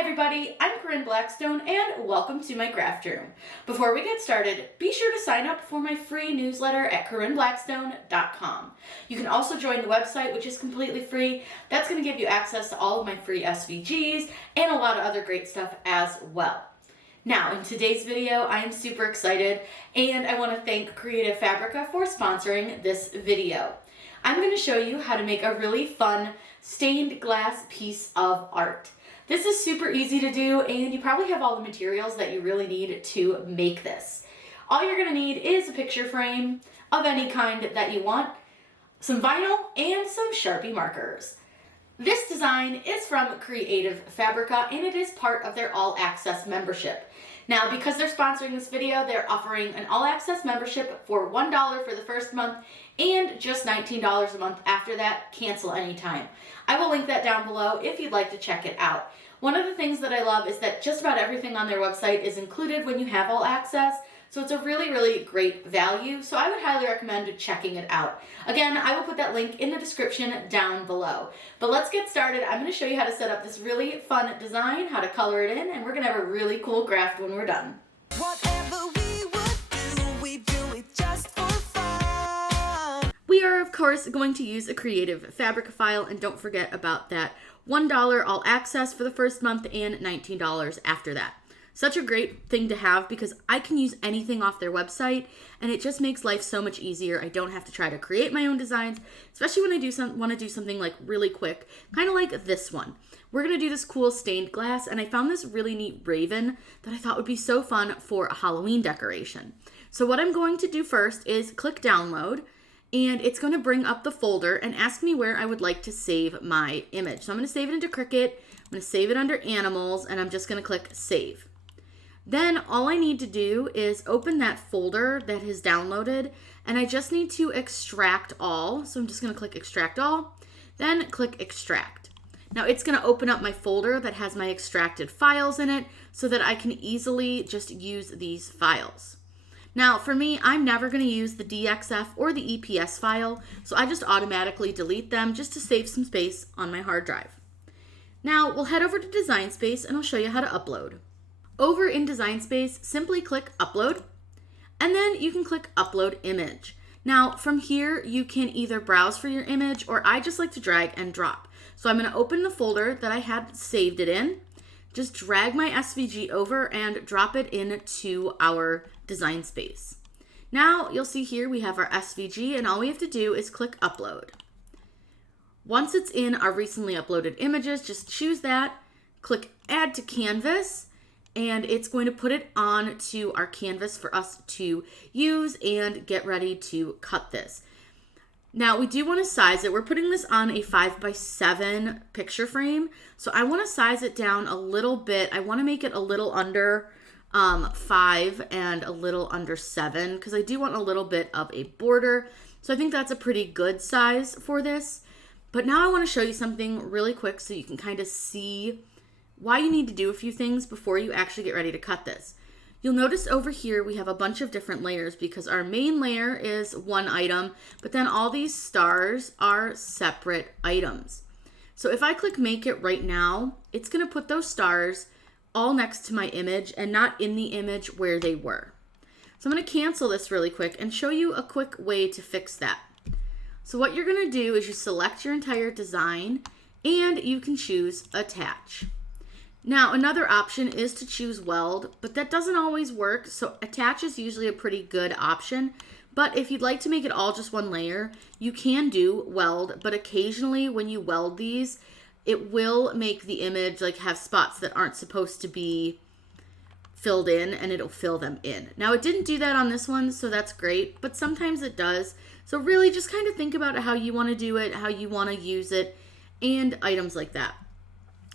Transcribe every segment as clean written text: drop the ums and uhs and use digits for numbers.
everybody, I'm Blackstone and welcome to my craft room. Before we get started, be sure to sign up for my free newsletter at blackstone.com. You can also join the website, which is completely free. That's going to give you access to all of my free SVGs and a lot of other great stuff as well. Now, in today's video, I am super excited and I want to thank Creative Fabrica for sponsoring this video. I'm going to show you how to make a really fun stained glass piece of art. This is super easy to do and you probably have all the materials that you really need to make this. All you're going to need is a picture frame of any kind that you want, some vinyl, and some Sharpie markers. This design is from Creative Fabrica and it is part of their All Access membership. Now, because they're sponsoring this video, they're offering an All Access membership for $1 for the first month and just $19 a month after that. Cancel anytime. I will link that down below if you'd like to check it out. One of the things that I love is that just about everything on their website is included when you have All Access. So it's a really, really great value. So I would highly recommend checking it out. Again, I will put that link in the description down below. But let's get started. I'm going to show you how to set up this really fun design, how to color it in, and we're going to have a really cool craft when we're done. Whatever we would do, we do it just for fun. We are, of course, going to use a Creative Fabrica file, and don't forget about that $1 All Access for the first month and $19 after that. Such a great thing to have because I can use anything off their website and it just makes life so much easier. I don't have to try to create my own designs, especially when I want to do something like really quick, kind of like this one. We're going to do this cool stained glass, and I found this really neat raven that I thought would be so fun for a Halloween decoration. So what I'm going to do first is click download, and it's going to bring up the folder and ask me where I would like to save my image. So I'm going to save it into CRICUT, I'm going to save it under animals, and I'm just going to click save. Then all I need to do is open that folder that has downloaded, and I just need to extract all. So I'm just going to click extract all, then click extract. Now it's going to open up my folder that has my extracted files in it so that I can easily just use these files. Now for me, I'm never going to use the DXF or the EPS file, so I just automatically delete them just to save some space on my hard drive. Now we'll head over to Design Space and I'll show you how to upload. Over in Design Space, simply click Upload, and then you can click Upload Image. Now, from here, you can either browse for your image, or I just like to drag and drop. So I'm going to open the folder that I had saved it in, just drag my SVG over and drop it into our Design Space. Now, you'll see here we have our SVG, and all we have to do is click Upload. Once it's in our recently uploaded images, just choose that, click Add to Canvas, and it's going to put it on to our canvas for us to use and get ready to cut this. Now we do want to size it. We're putting this on a 5x7 picture frame, so I want to size it down a little bit. I want to make it a little under 5 and a little under 7 because I do want a little bit of a border. So I think that's a pretty good size for this. But now I want to show you something really quick so you can kind of see why you need to do a few things before you actually get ready to cut this. You'll notice over here we have a bunch of different layers because our main layer is one item, but then all these stars are separate items. So if I click make it right now, it's going to put those stars all next to my image and not in the image where they were. So I'm going to cancel this really quick and show you a quick way to fix that. So what you're going to do is you select your entire design and you can choose attach. Now, another option is to choose weld, but that doesn't always work, so attach is usually a pretty good option. But if you'd like to make it all just one layer, you can do weld, but occasionally when you weld these, it will make the image like have spots that aren't supposed to be filled in, and it'll fill them in. Now, it didn't do that on this one, so that's great, but sometimes it does. So really just kind of think about how you want to do it, how you want to use it, and items like that.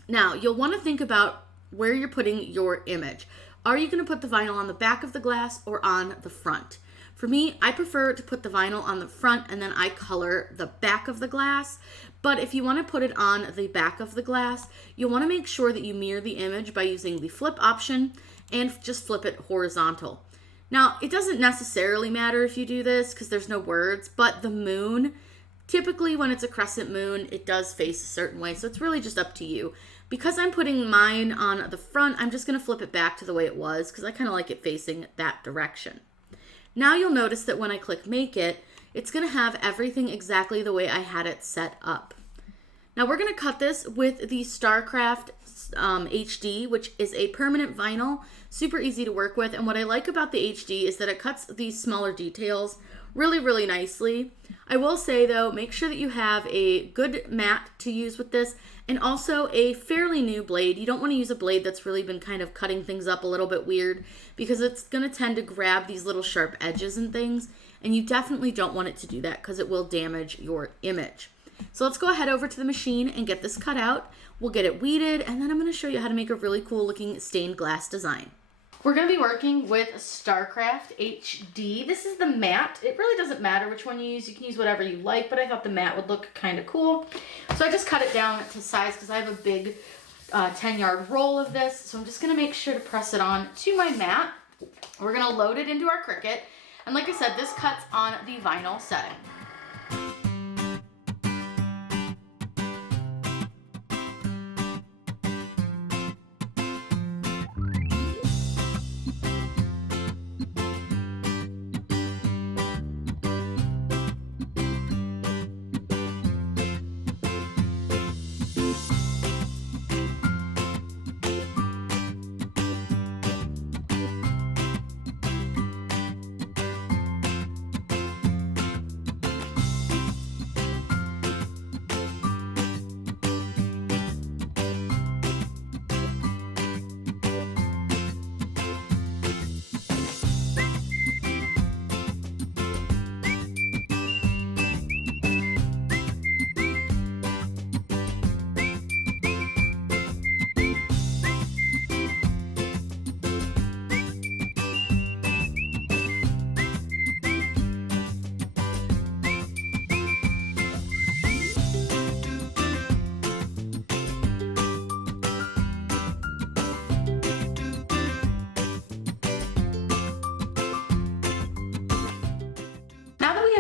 Now, you'll want to think about where you're putting your image. Are you going to put the vinyl on the back of the glass or on the front? For me, I prefer to put the vinyl on the front and then I color the back of the glass. But if you want to put it on the back of the glass, you'll want to make sure that you mirror the image by using the flip option and just flip it horizontal. Now, it doesn't necessarily matter if you do this because there's no words, but the moon, typically when it's a crescent moon, it does face a certain way. So it's really just up to you. Because I'm putting mine on the front, I'm just going to flip it back to the way it was because I kind of like it facing that direction. Now you'll notice that when I click Make It, it's going to have everything exactly the way I had it set up. Now we're going to cut this with the StarCraft HD, which is a permanent vinyl, super easy to work with. And what I like about the HD is that it cuts these smaller details really, really nicely. I will say though, make sure that you have a good mat to use with this and also a fairly new blade. You don't want to use a blade that's really been kind of cutting things up a little bit weird because it's going to tend to grab these little sharp edges and things. And you definitely don't want it to do that because it will damage your image. So let's go ahead over to the machine and get this cut out. We'll get it weeded, and then I'm going to show you how to make a really cool looking stained glass design. We're going to be working with StarCraft HD. This is the matte. It really doesn't matter which one you use. You can use whatever you like, but I thought the matte would look kind of cool. So I just cut it down to size because I have a big 10-yard roll of this. So I'm just going to make sure to press it on to my mat. We're going to load it into our CRICUT. And like I said, this cuts on the vinyl setting.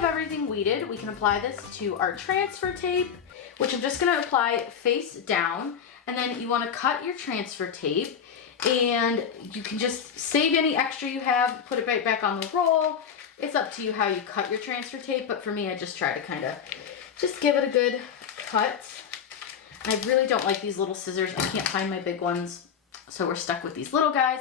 Everything weeded, we can apply this to our transfer tape, which I'm just going to apply face down, and then you want to cut your transfer tape, and you can just save any extra you have, put it right back on the roll. It's up to you how you cut your transfer tape, but for me, I just try to kind of just give it a good cut. I really don't like these little scissors. I can't find my big ones, so we're stuck with these little guys.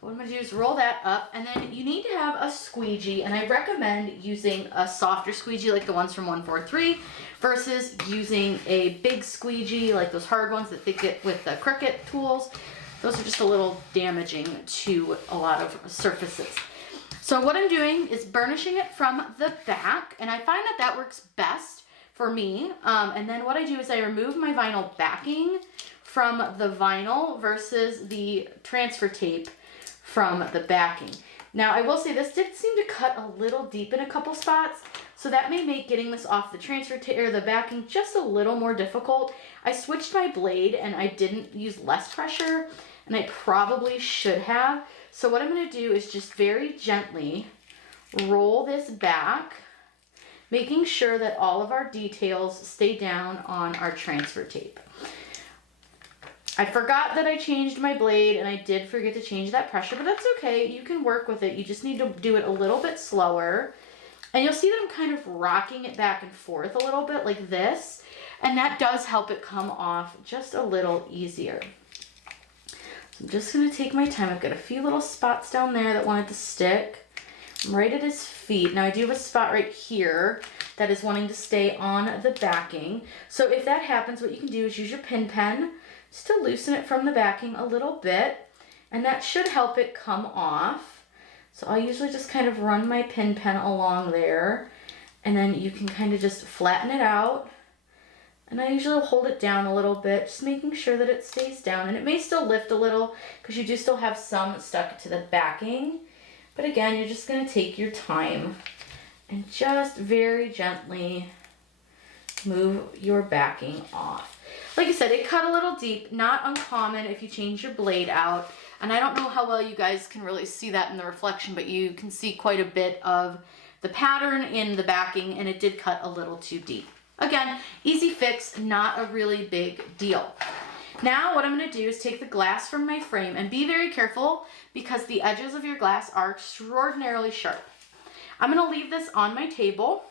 What I'm going to do is roll that up, and then you need to have a squeegee, and I recommend using a softer squeegee like the ones from 143 versus using a big squeegee like those hard ones that they get with the CRICUT tools. Those are just a little damaging to a lot of surfaces. So what I'm doing is burnishing it from the back, and I find that that works best for me. And then what I do is I remove my vinyl backing from the vinyl versus the transfer tape from the backing. Now I will say this did seem to cut a little deep in a couple spots, so that may make getting this off the transfer tape or the backing just a little more difficult. I switched my blade and I didn't use less pressure, and I probably should have. So what I'm going to do is just very gently roll this back, making sure that all of our details stay down on our transfer tape. I forgot that I changed my blade, and I did forget to change that pressure, but that's okay. You can work with it. You just need to do it a little bit slower. And you'll see that I'm kind of rocking it back and forth a little bit like this, and that does help it come off just a little easier. So I'm just going to take my time. I've got a few little spots down there that wanted to stick. I'm right at his feet. Now I do have a spot right here that is wanting to stay on the backing. So if that happens, what you can do is use your pin pen just to loosen it from the backing a little bit, and that should help it come off. So I'll usually just kind of run my pin pen along there, and then you can kind of just flatten it out. And I usually hold it down a little bit, just making sure that it stays down. And it may still lift a little because you do still have some stuck to the backing. But again, you're just going to take your time and just very gently move your backing off. Like I said, it cut a little deep, not uncommon if you change your blade out. And I don't know how well you guys can really see that in the reflection, but you can see quite a bit of the pattern in the backing, and it did cut a little too deep. Again, easy fix, not a really big deal. Now what I'm going to do is take the glass from my frame, and be very careful because the edges of your glass are extraordinarily sharp. I'm going to leave this on my table,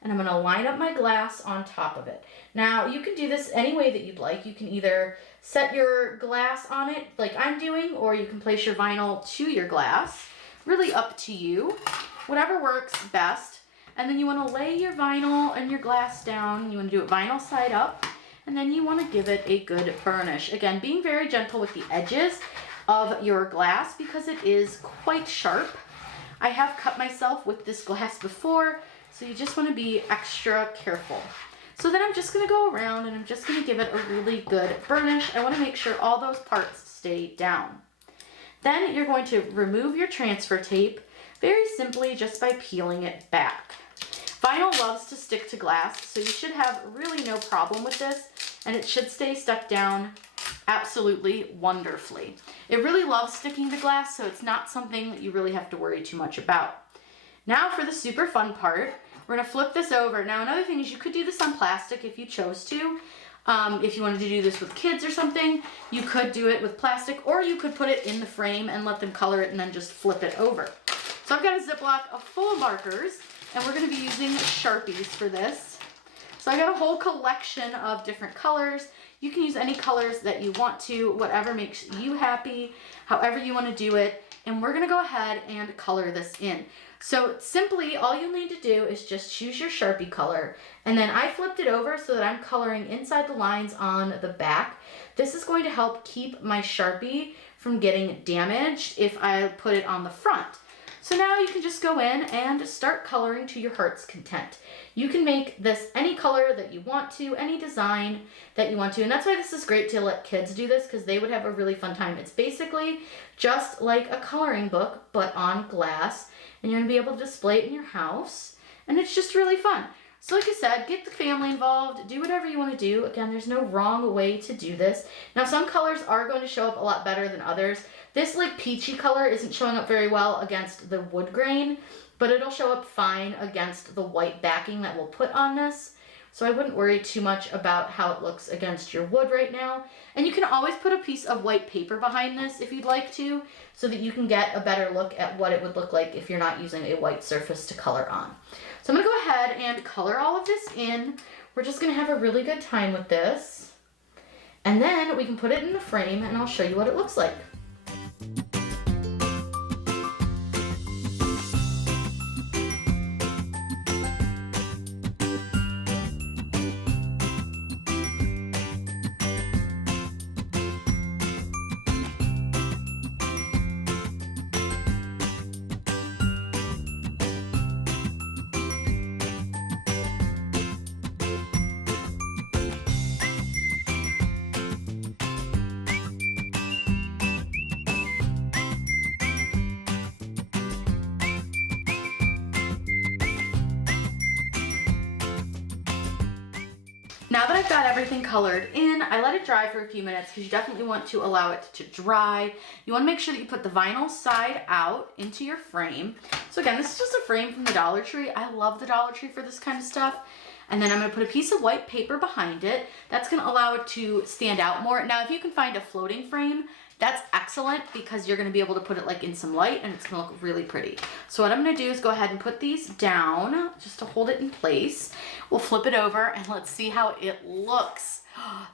and I'm going to line up my glass on top of it. Now you can do this any way that you'd like. You can either set your glass on it like I'm doing, or you can place your vinyl to your glass. Really up to you. Whatever works best. And then you want to lay your vinyl and your glass down. You want to do it vinyl side up. And then you want to give it a good burnish. Again, being very gentle with the edges of your glass because it is quite sharp. I have cut myself with this glass before, so you just want to be extra careful. So then I'm just going to go around and I'm just going to give it a really good burnish. I want to make sure all those parts stay down. Then you're going to remove your transfer tape very simply just by peeling it back. Vinyl loves to stick to glass, so you should have really no problem with this, and it should stay stuck down absolutely wonderfully. It really loves sticking to glass, so it's not something that you really have to worry too much about. Now for the super fun part, we're going to flip this over. Now another thing is you could do this on plastic if you chose to. If you wanted to do this with kids or something, you could do it with plastic, or you could put it in the frame and let them color it and then just flip it over. So I've got a Ziploc full of markers, and we're going to be using Sharpies for this. So I got a whole collection of different colors. You can use any colors that you want to, whatever makes you happy, however you want to do it. And we're going to go ahead and color this in. So simply, all you'll need to do is just choose your Sharpie color. And then I flipped it over so that I'm coloring inside the lines on the back. This is going to help keep my Sharpie from getting damaged if I put it on the front. So now you can just go in and start coloring to your heart's content. You can make this any color that you want to, any design that you want to, and that's why this is great to let kids do this, because they would have a really fun time. It's basically just like a coloring book, but on glass, and you're going to be able to display it in your house, and it's just really fun. So like I said, get the family involved, do whatever you want to do. Again, there's no wrong way to do this. Now some colors are going to show up a lot better than others. This like peachy color isn't showing up very well against the wood grain, but it'll show up fine against the white backing that we'll put on this. So I wouldn't worry too much about how it looks against your wood right now. And you can always put a piece of white paper behind this if you'd like to, so that you can get a better look at what it would look like if you're not using a white surface to color on. So I'm going to go ahead and color all of this in. We're just going to have a really good time with this. And then we can put it in the frame and I'll show you what it looks like. Now that I've got everything colored in, I let it dry for a few minutes because you definitely want to allow it to dry. You want to make sure that you put the vinyl side out into your frame. So again, this is just a frame from the Dollar Tree. I love the Dollar Tree for this kind of stuff. And then I'm going to put a piece of white paper behind it. That's going to allow it to stand out more. Now, if you can find a floating frame, that's excellent because you're going to be able to put it like in some light and it's going to look really pretty. So what I'm going to do is go ahead and put these down just to hold it in place. We'll flip it over and let's see how it looks.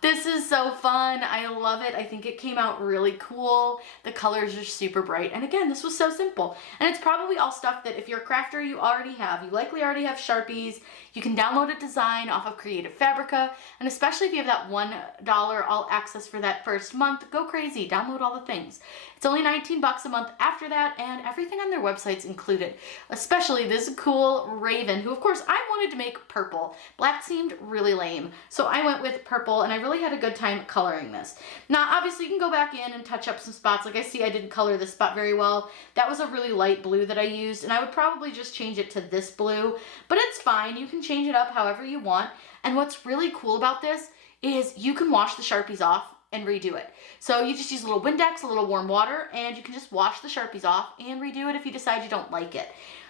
This is so fun. I love it. I think it came out really cool. The colors are super bright. And again, this was so simple. And it's probably all stuff that if you're a crafter, you already have. You likely already have Sharpies. You can download a design off of Creative Fabrica. And especially if you have that $1 all access for that first month, go crazy. Download all the things. It's only $19 a month after that, and everything on their website's included. Especially this cool raven, who of course I wanted to make purple. Black seemed really lame, so I went with purple, and I really had a good time coloring this. Now, obviously you can go back in and touch up some spots. Like I see I didn't color this spot very well. That was a really light blue that I used, and I would probably just change it to this blue, but it's fine. You can change it up however you want. And what's really cool about this is you can wash the Sharpies off and redo it. So you just use a little Windex, a little warm water, and you can just wash the Sharpies off and redo it if you decide you don't like it.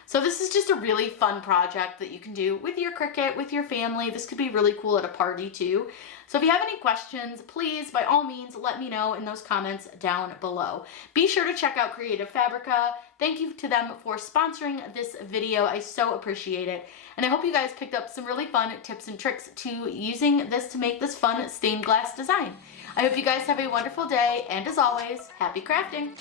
So this is just a really fun project that you can do with your CRICUT, with your family. This could be really cool at a party too. So if you have any questions, please, by all means, let me know in those comments down below. Be sure to check out Creative Fabrica. Thank you to them for sponsoring this video. I so appreciate it. And I hope you guys picked up some really fun tips and tricks to using this to make this fun stained glass design. I hope you guys have a wonderful day, and as always, happy crafting!